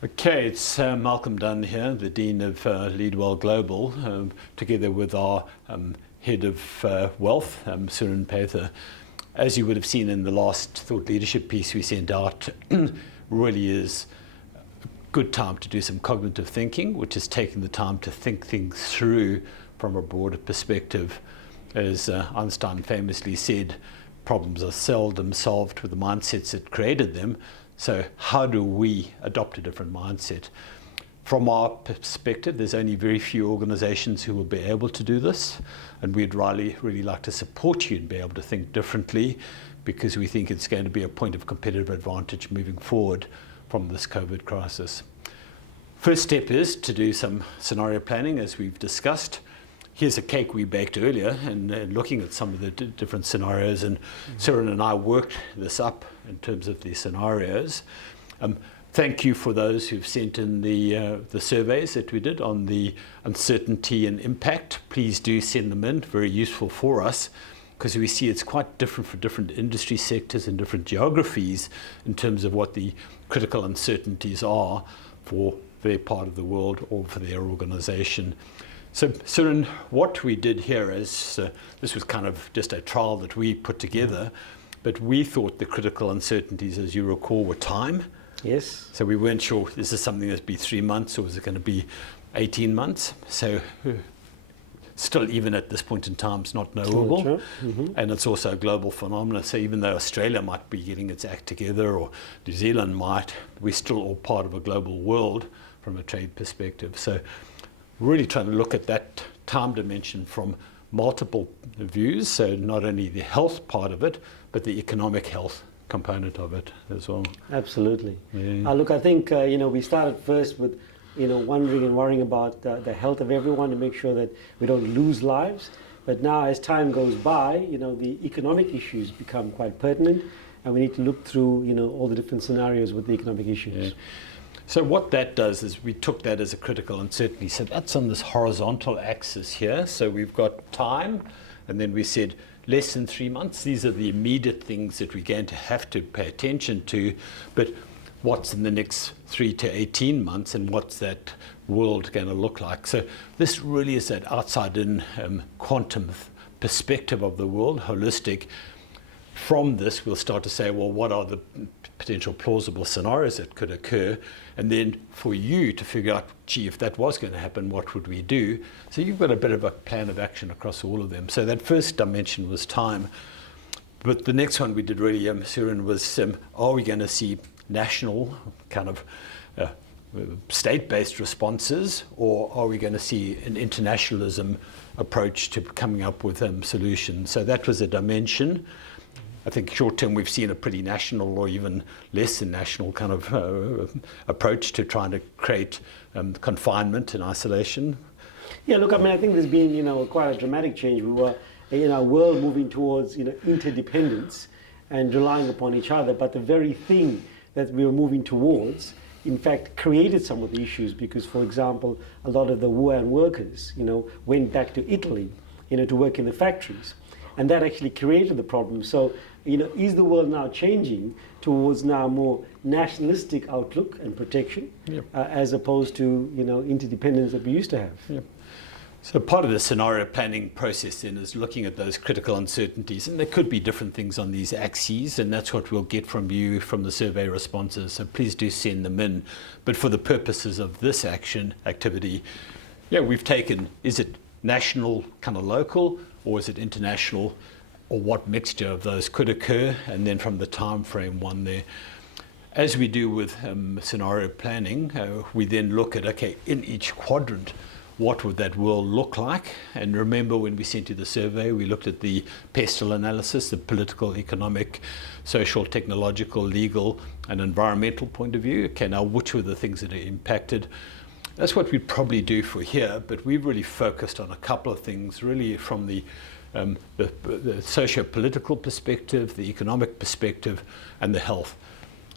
Okay, it's Malcolm Dunn here, the Dean of LeadWell Global, together with our Head of Wealth, Suren. As you would have seen in the last thought leadership piece we sent out, really is a good time to do some cognitive thinking, which is taking the time to think things through from a broader perspective. As Einstein famously said, problems are seldom solved with the mindsets that created them. So how do we adopt a different mindset? From our perspective, there's only very few organizations who will be able to do this, and we'd really like to support you and be able to think differently, because we think it's going to be a point of competitive advantage moving forward from this COVID crisis. First step is to do some scenario planning, as we've discussed. Here's a cake we baked earlier, and looking at some of the different scenarios, and Suren and I worked this up in terms of the scenarios. Thank you for those who've sent in the surveys that we did on the uncertainty and impact. Please do send them in, very useful for us, because we see it's quite different for different industry sectors and different geographies in terms of what the critical uncertainties are for their part of the world or for their organization. So, Suren, what we did here is, this was kind of just a trial that we put together, but we thought the critical uncertainties, as you recall, were time. Yes. So we weren't sure, is this something that's be 3 months or is it going to be 18 months? So still, even at this point in time, it's not knowable. Sure. Mm-hmm. And it's also a global phenomenon. So even though Australia might be getting its act together, or New Zealand might, we're still all part of a global world from a trade perspective. So really trying to look at that time dimension from multiple views, so not only the health part of it, but the economic health component of it as well. Absolutely. Yeah. Look, I think we started first with wondering and worrying about the health of everyone to make sure that we don't lose lives. But now, as time goes by, the economic issues become quite pertinent, and we need to look through all the different scenarios with the economic issues. Yeah. So what that does is we took that as a critical uncertainty. So that's on this horizontal axis here. So we've got time, and then we said less than 3 months. These are the immediate things that we're going to have to pay attention to. But what's in the next 3 to 18 months, and what's that world going to look like? So this really is that outside-in quantum perspective of the world, holistic. From this, we'll start to say, well, what are the potential plausible scenarios that could occur? And then for you to figure out, gee, if that was going to happen, what would we do? So you've got a bit of a plan of action across all of them. So that first dimension was time. But the next one we did really, Suren, was are we going to see national kind of state-based responses, or are we going to see an internationalism approach to coming up with solutions? So that was a dimension. I think short term we've seen a pretty national or even less than national kind of approach to trying to create confinement and isolation. Yeah, look, I think there's been quite a dramatic change. We were in our world moving towards interdependence and relying upon each other, but the very thing that we were moving towards, in fact, created some of the issues, because, for example, a lot of the Wuhan workers went back to Italy to work in the factories. And that actually created the problem. So, is the world now changing towards now more nationalistic outlook and protection, yep, as opposed to, interdependence that we used to have? Yep. So part of the scenario planning process then is looking at those critical uncertainties, and there could be different things on these axes, and that's what we'll get from you from the survey responses. So please do send them in. But for the purposes of this activity, we've taken, is it national, kind of local, or is it international, or what mixture of those could occur, and then from the time frame one there. As we do with scenario planning, we then look at, okay, in each quadrant, what would that world look like? And remember, when we sent you the survey, we looked at the pestle analysis, the political, economic, social, technological, legal, and environmental point of view. Okay, now which were the things that are impacted? That's what we'd probably do for here, but we've really focused on a couple of things, really from the socio-political perspective, the economic perspective, and the health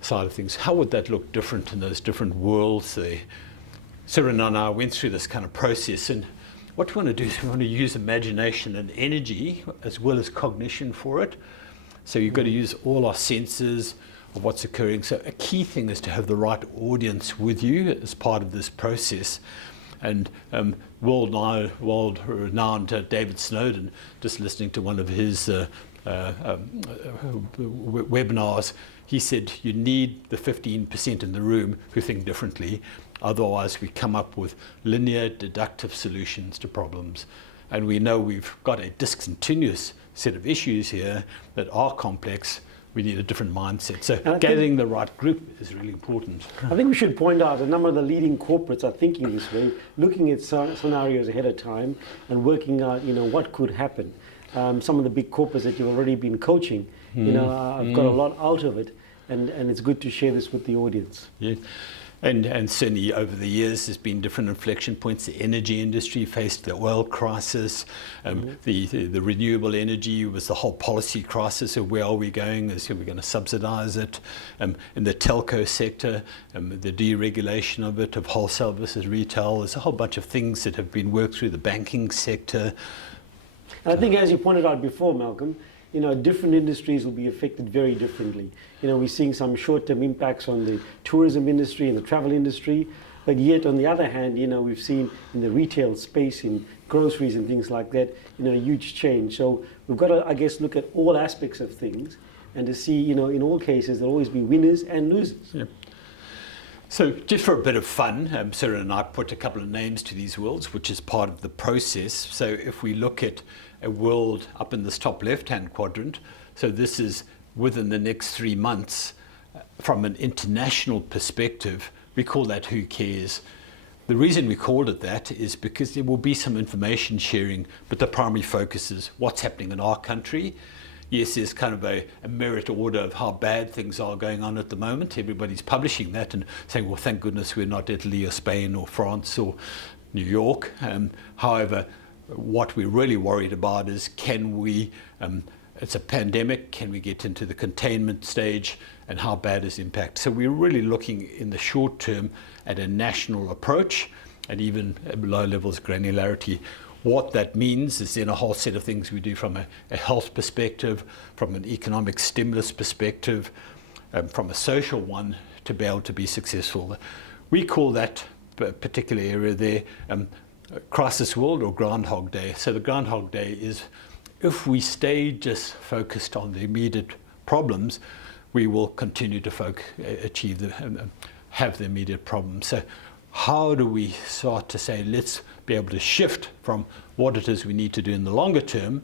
side of things. How would that look different in those different worlds there? Suren and I went through this kind of process, and what we want to do is we want to use imagination and energy as well as cognition for it. So you've got to use all our senses, of what's occurring. So a key thing is to have the right audience with you as part of this process. And world-renowned David Snowden, just listening to one of his webinars, he said you need the 15% in the room who think differently. Otherwise, we come up with linear, deductive solutions to problems. And we know we've got a discontinuous set of issues here that are complex. We need a different mindset. So gathering the right group is really important. I think we should point out a number of the leading corporates are thinking this way, looking at scenarios ahead of time and working out, what could happen. Some of the big corporates that you've already been coaching, I've got a lot out of it, and it's good to share this with the audience. Yeah. And certainly over the years, there's been different inflection points. The energy industry faced the oil crisis. The renewable energy was the whole policy crisis of where are we going? Are we going to subsidize it? In the telco sector, the deregulation of it, of wholesale versus retail. There's a whole bunch of things that have been worked through the banking sector. And I think, as you pointed out before, Malcolm, different industries will be affected very differently. We're seeing some short-term impacts on the tourism industry and the travel industry, but yet on the other hand, we've seen in the retail space, in groceries and things like that, a huge change. So we've got to, I guess, look at all aspects of things and to see, in all cases, there'll always be winners and losers. Yeah. So just for a bit of fun, Suren and I put a couple of names to these worlds, which is part of the process. So if we look at a world up in this top left-hand quadrant, so this is within the next 3 months, from an international perspective, we call that Who Cares. The reason we called it that is because there will be some information sharing, but the primary focus is what's happening in our country. Yes, there's kind of a merit order of how bad things are going on at the moment. Everybody's publishing that and saying, well, thank goodness we're not Italy or Spain or France or New York. However, what we're really worried about is can we, it's a pandemic, can we get into the containment stage and how bad is the impact? So we're really looking in the short term at a national approach and even low levels of granularity. What that means is then a whole set of things we do from a health perspective, from an economic stimulus perspective, from a social one to be able to be successful. We call that particular area there crisis world or Groundhog Day. So the Groundhog Day is if we stay just focused on the immediate problems, we will continue to have the immediate problems. So how do we start to say, let's be able to shift from what it is we need to do in the longer term,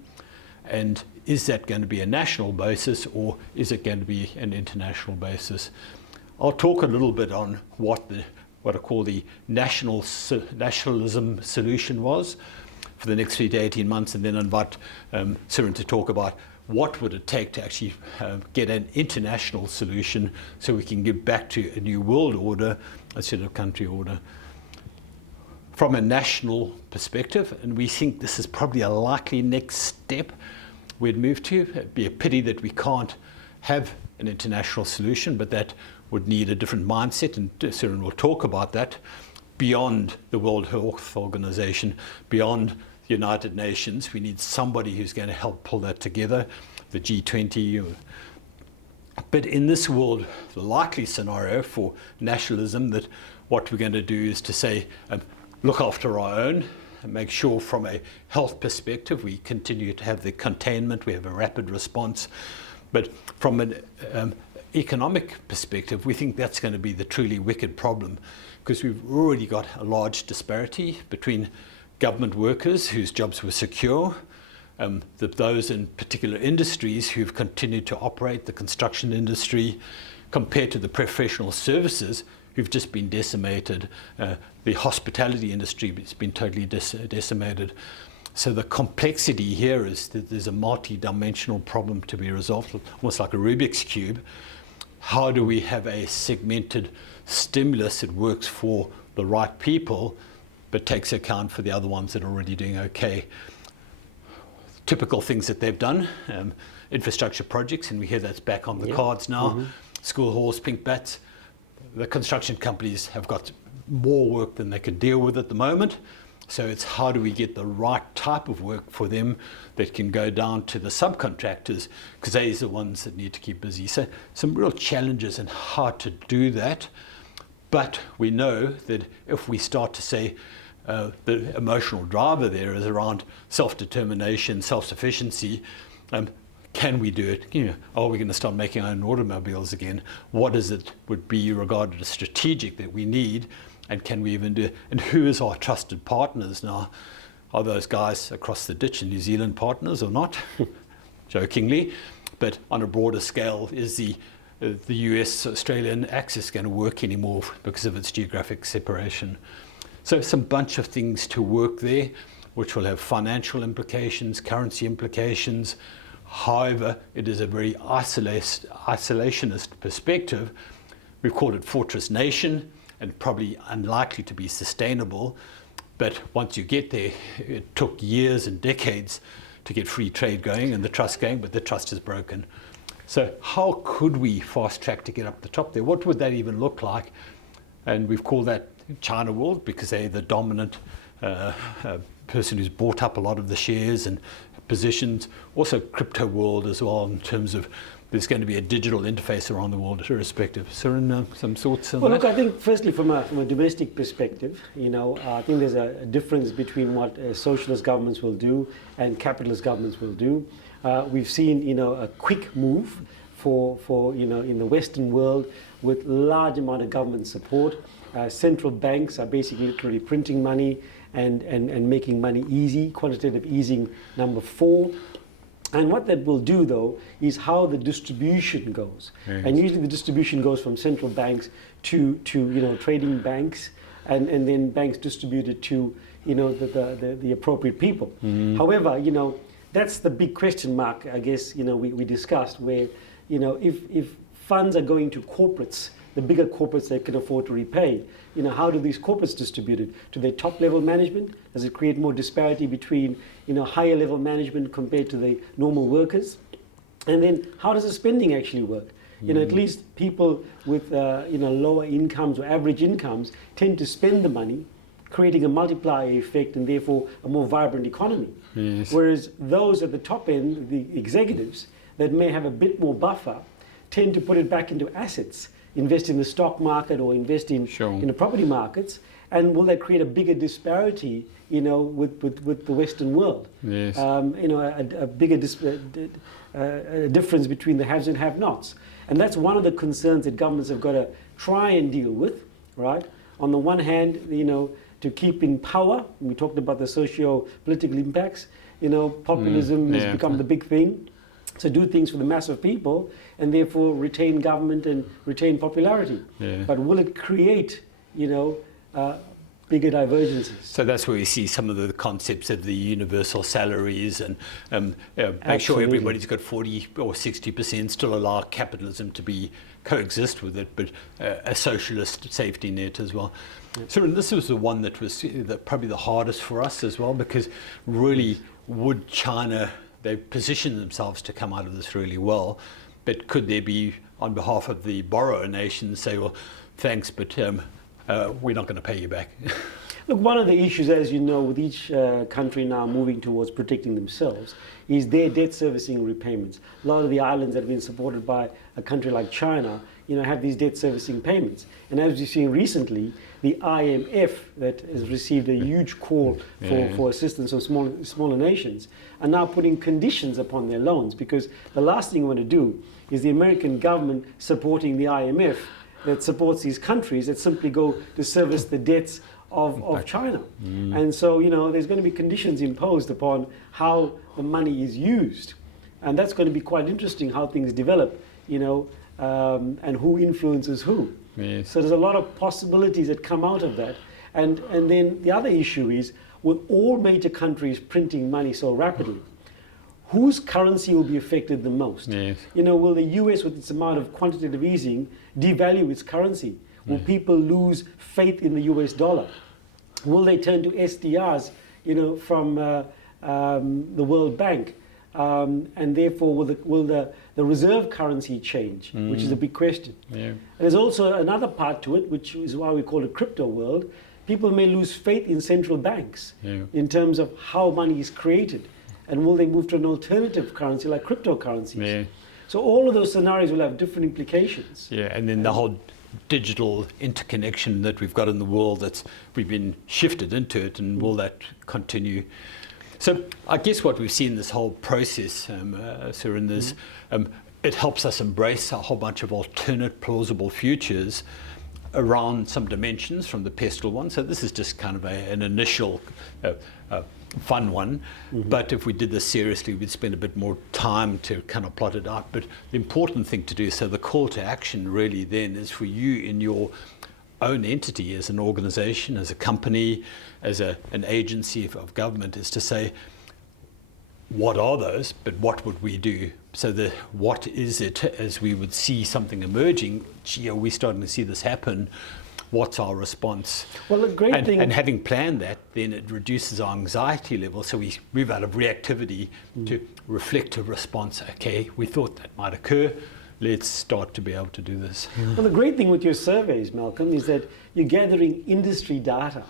and is that going to be a national basis or is it going to be an international basis? I'll talk a little bit on what I call the nationalism solution was for the next 3 to 18 months, and then invite Suren to talk about what would it take to actually get an international solution so we can get back to a new world order instead of country order. From a national perspective, and we think this is probably a likely next step we'd move to. It'd be a pity that we can't have an international solution, but that would need a different mindset, and Suren will talk about that, beyond the World Health Organization, beyond the United Nations. We need somebody who's going to help pull that together, the G20. But in this world, the likely scenario for nationalism, that what we're going to do is to say, look after our own, and make sure from a health perspective we continue to have the containment, we have a rapid response. But from an economic perspective, we think that's going to be the truly wicked problem, because we've already got a large disparity between government workers whose jobs were secure, those in particular industries who've continued to operate, the construction industry, compared to the professional services who've just been decimated. The hospitality industry has been totally decimated. So the complexity here is that there's a multi-dimensional problem to be resolved, almost like a Rubik's Cube. How do we have a segmented stimulus that works for the right people, but takes account for the other ones that are already doing okay? Typical things that they've done, infrastructure projects, and we hear that's back on the cards now. School halls, pink bats. The construction companies have got more work than they can deal with at the moment. So it's how do we get the right type of work for them that can go down to the subcontractors, because they're the ones that need to keep busy. So some real challenges in how to do that. But we know that if we start to say the emotional driver there is around self-determination, self-sufficiency, can we do it? You know, are we going to start making our own automobiles again? What is it would be regarded as strategic that we need? And can we even do it? And who is our trusted partners now? Are those guys across the ditch in New Zealand partners or not? Jokingly. But on a broader scale, is the US-Australian axis going to work anymore because of its geographic separation? So some bunch of things to work there, which will have financial implications, currency implications. However, it is a very isolationist perspective. We've called it Fortress Nation, and probably unlikely to be sustainable. But once you get there, it took years and decades to get free trade going and the trust going, but the trust is broken. So how could we fast track to get up the top there? What would that even look like? And we've called that China world because they're the dominant person who's bought up a lot of the shares and positions. Also crypto world as well, in terms of there's going to be a digital interface around the world irrespective. Suren, some thoughts on that? Well, look, I think firstly from a domestic perspective, I think there's a difference between what socialist governments will do and capitalist governments will do. We've seen, a quick move for in the Western world with large amount of government support. Central banks are basically literally printing money and making money easy, quantitative easing number 4. And what that will do, though, is how the distribution goes. Yes. And usually the distribution goes from central banks to trading banks, and then banks distribute it to the appropriate people. Mm-hmm. However, that's the big question mark, I guess, we discussed, where if funds are going to corporates, the bigger corporates that can afford to repay, how do these corporates distribute it? To their top level management? Does it create more disparity between higher level management compared to the normal workers? And then how does the spending actually work? At least people with lower incomes or average incomes tend to spend the money, creating a multiplier effect and therefore a more vibrant economy. Yes. Whereas those at the top end, the executives that may have a bit more buffer, tend to put it back into assets, invest in the stock market or invest in the property markets. And will that create a bigger disparity, with the Western world? Yes. A bigger difference between the haves and have-nots. And that's one of the concerns that governments have got to try and deal with, right? On the one hand, to keep in power. We talked about the socio-political impacts. Populism has become the big thing. So do things for the mass of people and therefore retain government and retain popularity. Yeah. But will it create, bigger divergences? So that's where we see some of the concepts of the universal salaries and make sure everybody's got 40 or 60%, still allow capitalism to coexist with it, but a socialist safety net as well. Yeah. So this was the one that was probably the hardest for us as well, because really would China, they positioned themselves to come out of this really well, but could there be, on behalf of the borrower nations, say, well, thanks, but we're not going to pay you back? Look, one of the issues, as you know, with each country now moving towards protecting themselves, is their debt servicing repayments. A lot of the islands that have been supported by a country like China, have these debt servicing payments. And as you've seen recently, the IMF, that has received a huge call for assistance of smaller nations, are now putting conditions upon their loans, because the last thing you want to do is the American government supporting the IMF that supports these countries that simply go to service the debts of China. And so, there's going to be conditions imposed upon how the money is used. And that's going to be quite interesting how things develop, and who influences who. Yes. So there's a lot of possibilities that come out of that. And then the other issue is, with all major countries printing money so rapidly, whose currency will be affected the most? Yes. Will the US, with its amount of quantitative easing, devalue its currency? Will people lose faith in the US dollar? Will they turn to SDRs, from the World Bank? And therefore, will the reserve currency change, which is a big question. Yeah. And there's also another part to it, which is why we call it crypto world. People may lose faith in central banks Yeah. in terms of how money is created. And will they move to an alternative currency like cryptocurrencies? Yeah. So all of those scenarios will have different implications. Yeah, and then the whole digital interconnection that we've got in the world, we've been shifted into it, and will that continue? So I guess what we've seen this whole process, Suren, is it helps us embrace a whole bunch of alternate plausible futures around some dimensions from the pestle one. So this is just kind of an initial fun one. But if we did this seriously, we'd spend a bit more time to kind of plot it out. But the important thing to do, so the call to action really then is for you in your own entity, as an organization, as a company, as an agency of government, is to say, what are those, but what would we do? So what is it, as we would see something emerging, gee, are we starting to see this happen? What's our response? Well, the great thing... And having planned that, then it reduces our anxiety level. So we move out of reactivity to reflective response. Okay, we thought that might occur. Let's start to be able to do this. Well, the great thing with your surveys, Malcolm, is that you're gathering industry data.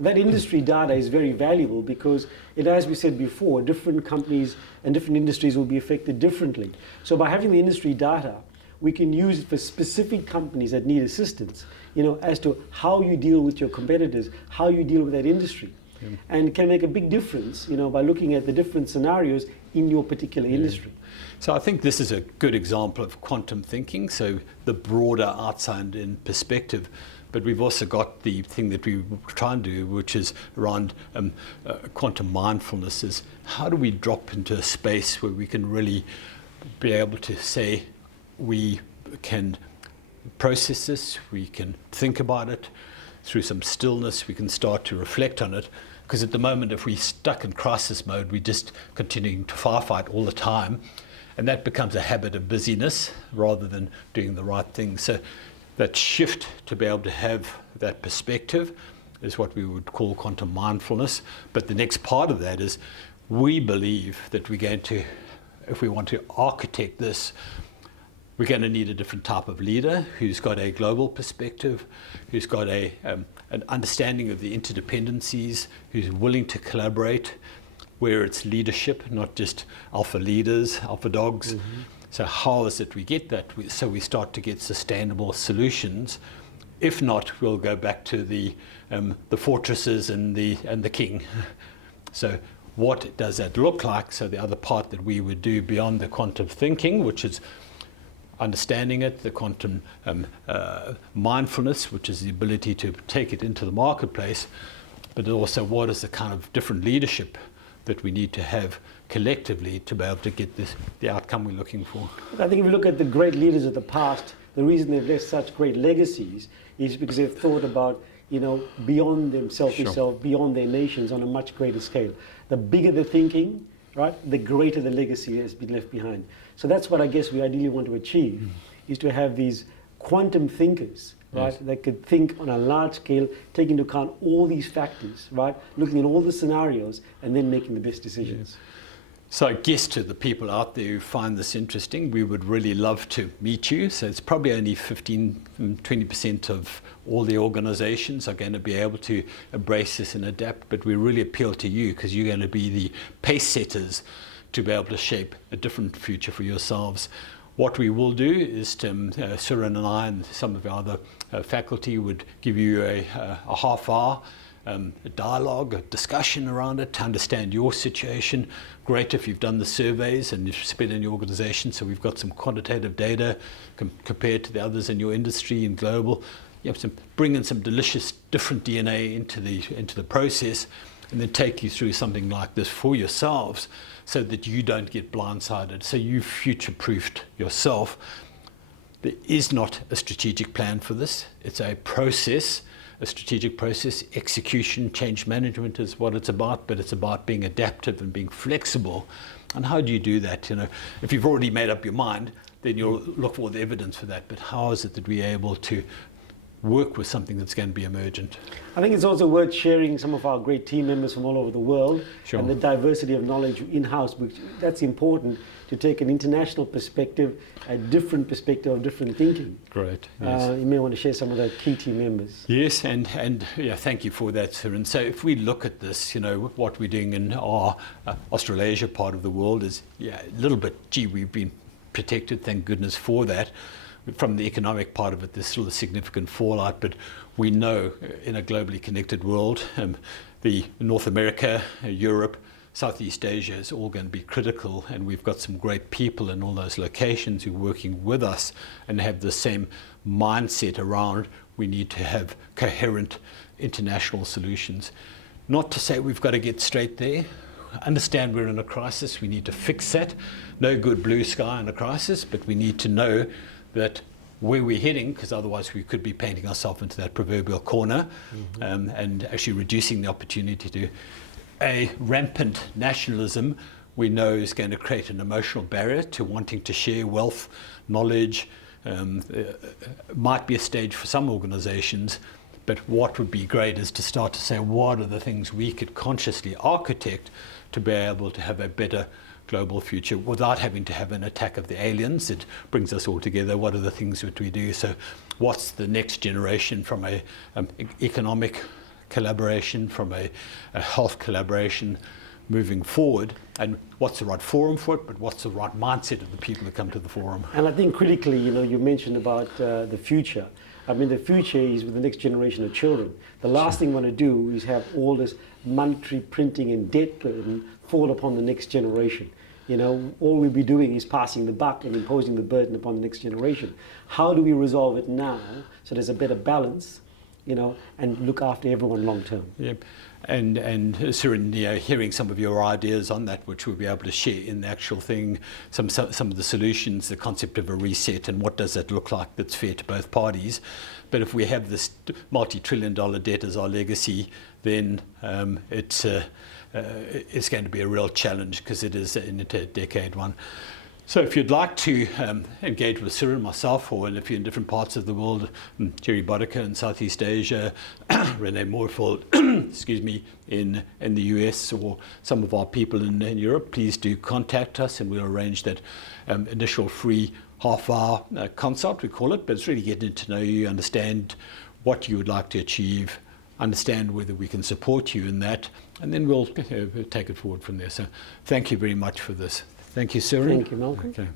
That industry data is very valuable because, as we said before, different companies and different industries will be affected differently. So by having the industry data, we can use it for specific companies that need assistance, as to how you deal with your competitors, how you deal with that industry. And it can make a big difference, by looking at the different scenarios in your particular industry. So I think this is a good example of quantum thinking, so the broader outside-in perspective. But we've also got the thing that we try and do, which is around quantum mindfulness, is how do we drop into a space where we can really be able to say we can process this, we can think about it through some stillness, we can start to reflect on it. Because at the moment, if we're stuck in crisis mode, we're just continuing to firefight all the time. And that becomes a habit of busyness rather than doing the right thing. So that shift to be able to have that perspective is what we would call quantum mindfulness. But the next part of that is we believe that we're going to, if we want to architect this, we're going to need a different type of leader who's got a global perspective, who's got an understanding of the interdependencies, who's willing to collaborate, where it's leadership, not just alpha leaders, alpha dogs. So how is it we get that? So we start to get sustainable solutions. If not, we'll go back to the fortresses and the king. So what does that look like? So the other part that we would do beyond the quantum thinking, which is understanding it, the quantum mindfulness, which is the ability to take it into the marketplace, but also what is the kind of different leadership that we need to have collectively to be able to get the outcome we're looking for. I think if you look at the great leaders of the past, the reason they've left such great legacies is because they've thought about, beyond themselves, beyond their nations on a much greater scale. The bigger the thinking, right, the greater the legacy has been left behind. So that's what I guess we ideally want to achieve, is to have these quantum thinkers, right, that could think on a large scale, take into account all these factors, right, looking at all the scenarios and then making the best decisions. So I guess to the people out there who find this interesting, we would really love to meet you. So it's probably only 15-20% of all the organizations are going to be able to embrace this and adapt, but we really appeal to you because you're going to be the pace setters to be able to shape a different future for yourselves. What we will do is Suren and I and some of our other faculty would give you a half hour a dialogue, a discussion around it to understand your situation. Great if you've done the surveys and you've spent in your organization, so we've got some quantitative data compared to the others in your industry and global. You have bring in some delicious different DNA into the process, and then take you through something like this for yourselves so that you don't get blindsided, so you future-proofed yourself. There is not a strategic plan for this. It's a process, a strategic process. Execution, change management is what it's about, but it's about being adaptive and being flexible. And how do you do that? If you've already made up your mind, then you'll look for the evidence for that. But how is it that we're able to work with something that's going to be emergent. I think it's also worth sharing some of our great team members from all over the world, Sure. and the diversity of knowledge in-house, which that's important to take an international perspective, a different perspective of different thinking. Great. Yes. You may want to share some of the key team members. Yes, and yeah, thank you for that, Suren. So if we look at this, what we're doing in our Australasia part of the world is, a little bit, we've been protected, thank goodness for that. From the economic part of it, there's still a significant fallout, but we know in a globally connected world, the North America, Europe, Southeast Asia is all going to be critical, and we've got some great people in all those locations who are working with us and have the same mindset around we need to have coherent international solutions. Not to say we've got to get straight there. Understand we're in a crisis, we need to fix that. No good blue sky in a crisis, but we need to know that where we're heading, because otherwise we could be painting ourselves into that proverbial corner, and actually reducing the opportunity to a rampant nationalism we know is going to create an emotional barrier to wanting to share wealth, knowledge. Might be a stage for some organizations, but what would be great is to start to say, what are the things we could consciously architect to be able to have a better global future without having to have an attack of the aliens. It brings us all together. What are the things that we do? So what's the next generation from a economic collaboration, from a health collaboration moving forward, and what's the right forum for it, but what's the right mindset of the people that come to the forum? And I think critically, you mentioned about the future. I mean, the future is with the next generation of children. The last thing we want to do is have all this monetary printing and debt burden fall upon the next generation. All we'll be doing is passing the buck and imposing the burden upon the next generation. How do we resolve it now so there's a better balance, and look after everyone long term? Yep. And Suren, hearing some of your ideas on that, which we'll be able to share in the actual thing, some of the solutions, the concept of a reset, and what does that look like that's fair to both parties. But if we have this multi-trillion-dollar debt as our legacy, then it's going to be a real challenge, because it is an inter-decade one. So if you'd like to engage with Suren, myself, or if you're in different parts of the world, Jerry Boddicker in Southeast Asia, Renee Moorfield, excuse me, in the US, or some of our people in Europe, please do contact us, and we'll arrange that initial free half-hour consult, we call it, but it's really getting to know you, understand what you would like to achieve, understand whether we can support you in that, and then we'll take it forward from there. So thank you very much for this. Thank you, Suren. Thank you, Malcolm. Okay.